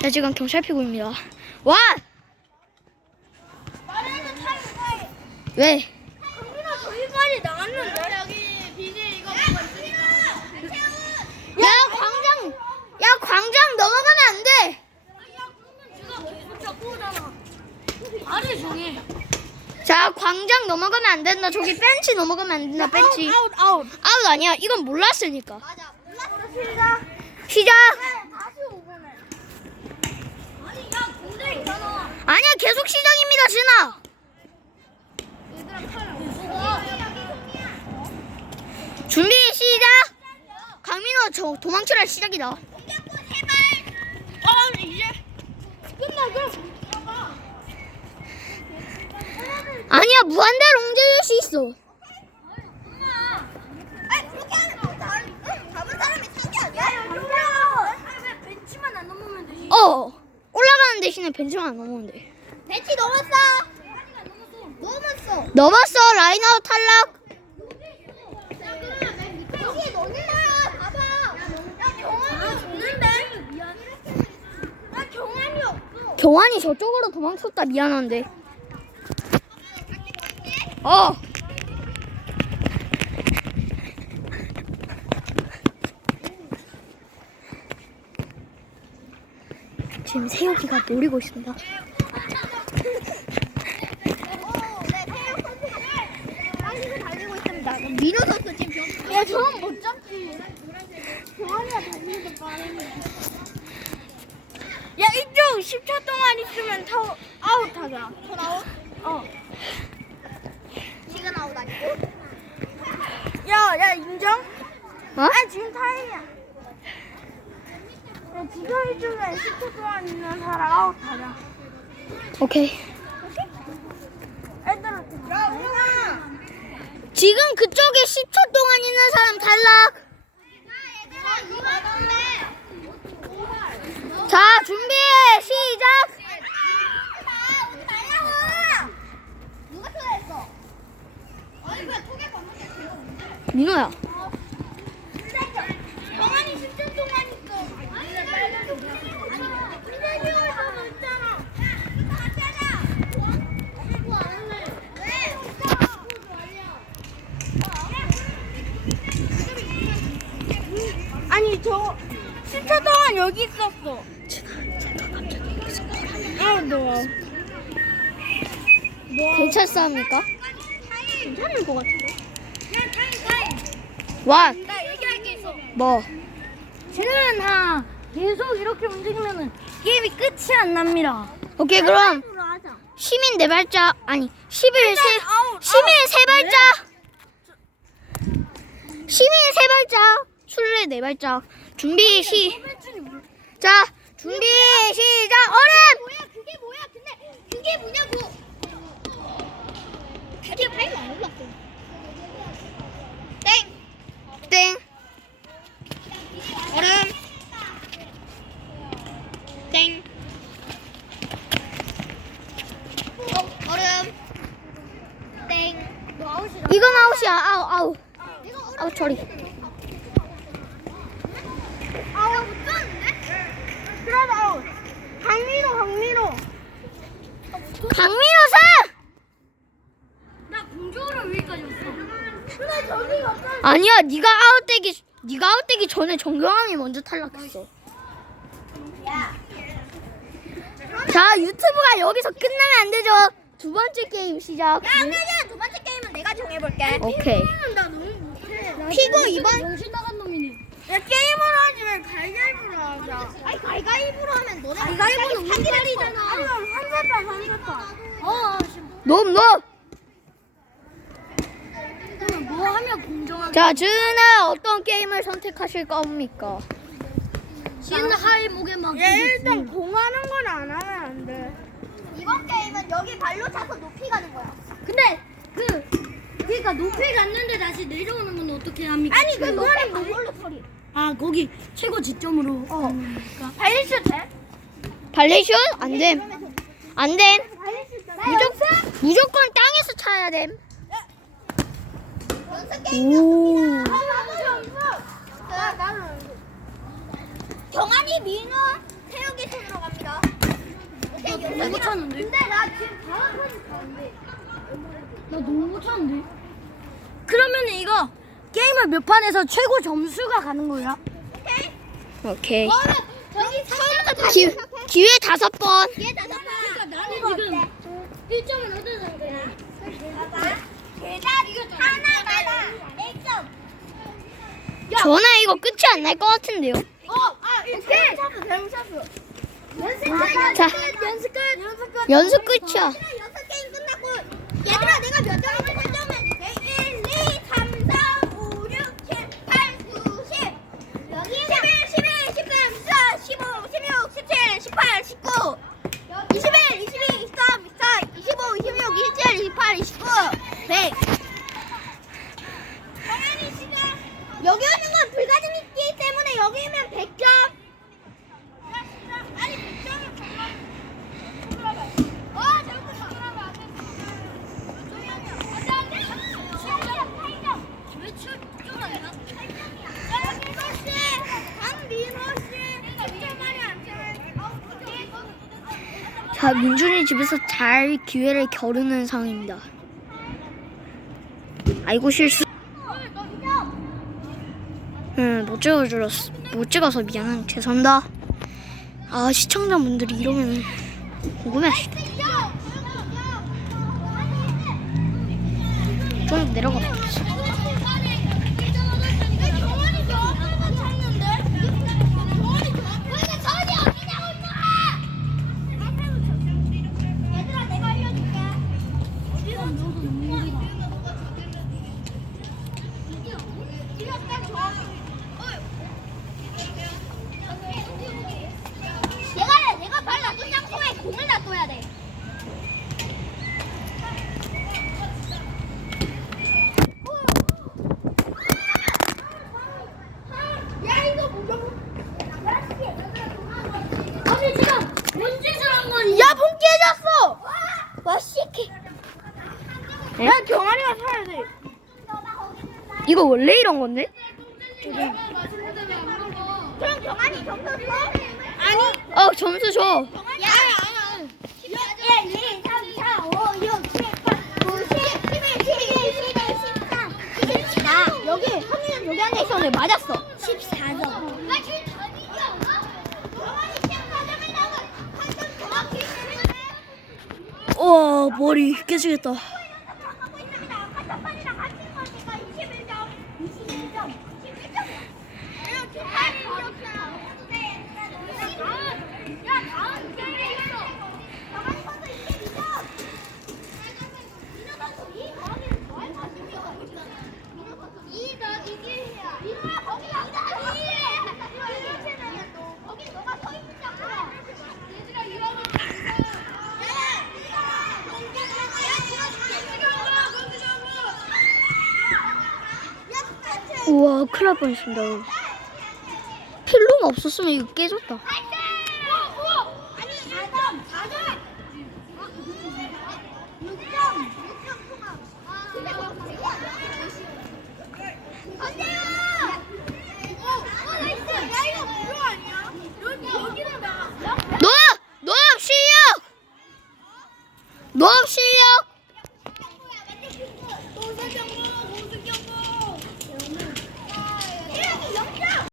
나 지금 경찰 피고입니다. 와! 말해도 타임 타임. 왜? 강민아 저기까지 나갔는데. 여기 비닐 이거 뭐가 있으니까. 야, 광장! 야, 광장 넘어가면 안 돼! 말을 정해. 자, 광장 넘어가면 안 된다. 저기 벤치 넘어가면 안 된다, 벤치. 아웃 아웃. 아웃 아니야. 이건 몰랐으니까. 맞아. 몰랐어 시작. 시작! 다시 오면은. 아니 야 군대 있잖 아. 아니야, 계속 시작입니다, 진아! 준비, 시작! 강민호, 저 도망쳐라 시작이다. 아 이제 끝나 그럼. 아니야, 무한대로 움직일 수 있어. 아니 그렇게 하면 다른 응, 잡은 사람이 사기 아니야? 야 올라. 왜 벤치만 안 넘으면 되지? 어, 대신에 벤치만 안 돼. 벤치 넘었어. 넘었어. 넘었어, 라인아웃 탈락. 봐봐. 야 경환이 없는데? 야 경환이 없어. 교환이 저쪽으로 도망쳤다, 미안한데. 어. 지금 세혁이가 노리고 있습니다. 선수 지금 병. 야 저건 못 잡지. 경환이가 달리는 거 빠르네. 야 이쪽 10초 동안 있으면 타워 아웃 하자. 턴 아웃? 어. 지금 아웃 아니고? 야, 야 인정? 어? 아 지금 타임이야. 야 지금 이쪽에 10초 동안 있는 사람 아웃 하자. 오케이. 지금 그쪽에 10초 동안 있는 사람 탈락. 자, 준비, 시작. 민호야. 괜찮습니까? 괜찮을 것 같은데. 와, 나 얘기할 게 있어. 뭐. 쟤는 다 계속 이렇게 움직이면은 게임이 끝이 안 납니다. 오케이, 그럼 으로 하자. 시민 네 발자, 아니, 11 세, 아웃, 시민 아웃. 세 발자. 시민 세 발자, 술래 네 발자. 준비, 시. 자, 준비, 시작, 얼음! 뭐야? 그게 뭐야? 근데 그게 뭐냐고? 안 올랐어. 땡. 땡. 얼음. 땡. 어, 얼음. 땡. 이건 아웃이야. 아웃 못 쳤는데? 그래도 아웃. 강민호, 강민호. 강민호 사! 나 공주를 여기까지 왔어. 근데 저기 없잖아. 아니야, 네가 아웃되기, 네가 아웃되기 전에 정경함이 먼저 탈락했어. 야. 자, 유튜브가 여기서 끝나면 안 되죠. 두 번째 게임 시작. 야, 그냥 두 번째 게임은 내가 정해볼게. 오케이. 피고 이번 정신 나간 놈이네. 야, 게임으로 하지 왜 가위가위보로 하자. 아니, 가위가위보로 하면 너네 가위가위보는 운빨이잖아. 아니, 삼세판, 삼세판. 어, 놈, 놈. 그러면 뭐 하면 공정하게. 자, 준아 어떤 게임을 선택하실 겁니까? 신하이목에 막. 얘 일단 공하는 건 안 하면 안 돼. 이번 게임은 여기 발로 차서 높이 가는 거야. 근데 그 그러니까 높이 갔는데 다시 내려오는 건 어떻게 합니까? 아니 그거는 몽골로 처리. 아 거기 최고 지점으로. 어. 발리슛 돼? 발레슛? 안 됨. 안 됨. 발리슛 돼. 무조건, 무조건 땅에서 차야 됨. 오. 경환이 민호 태욱이 손으로 갑니다. 너무 쳤는데? 근데 나 지금 다음 판이 가는데. 나 너무 쳤는데? 그러면 이거 게임을 몇 판에서 최고 점수가 가는 거야? 오케이. 저기 처음부터 기, 기회 다섯 번. 기회 다섯 번. 그러니까 나는 지금 1점을 얻어서 거야. 봐봐. 계단 하나마다 1점. 전화 이거 끝이 안 날 것 같은데요. 어, 아. 연습 끝, 자. 연습 끝, 연습 끝. 연습 끝이야. 연습 게임 끝났고. 얘들아, 내가 몇 점을 설정해 줄게. 1, 2, 3, 4, 5, 6, 7, 8, 9, 10. 여기 11, 12, 13, 14, 15, 16, 17, 18, 19. 21, 22, 23, 24, 25, 26, 27, 28, 29. 100. 여기 오는 건 불가능이기 여기면 100점. 아니 100점을 정말 어 잘못 말하면 안 돼. 안돼 안돼. 7점 8점. 왜 7점 아니야? 8점이야. 민호 씨, 강민호 씨, 100점 말이 안 돼. 자, 민준이 집에서 잘 기회를 겨루는 상황입니다. 아이고 실수. 응, 못 찍어주었, 못 찍어서 미안한 죄송합니다. 아 시청자분들이 이러면 궁금해하실 텐데. 좀 내려가 보 공을 놔둬야 돼. 야 이거 뭐야? 아니 지금 뭔 짓을 한 거니? 야 봉 깨졌어. 와 시키. 네? 야 경아리가 사야 돼. 이거 원래 이런 건데? 그럼 경아리 점수 줘? 아니. 어 점수 줘. 야, 아니, 1, 2, 3, 4, 5, 6, 7, 8, 9, 10, 11, 12, 11, 13, 14. 여기, 한이는 여기 앉아 있었는데 맞았어. 14점. 나 지금 전이지 않아? 영원히 시험 과정을 나고 한점 정확히 내리네. 와 머리 깨지겠다. 하고 있습니다. 카타판이랑 같이 거니까 21점. 21점. 21점이야. 이렇게 하면 이렇게. 야, 다음 게임에 있어. 정한이 선수 22점. 민호 선수 2 더하기는 더할 것입니다. 민호 선수 2 더하기 1이야. 민호야, 거기 안 가. 2해. 이렇게 되면 또 거기 너가 서 있으냐고. 얘들아, 이러면 우와 큰일 날 뻔했습니다. 필로가 없었으면 이거 깨졌다. 아,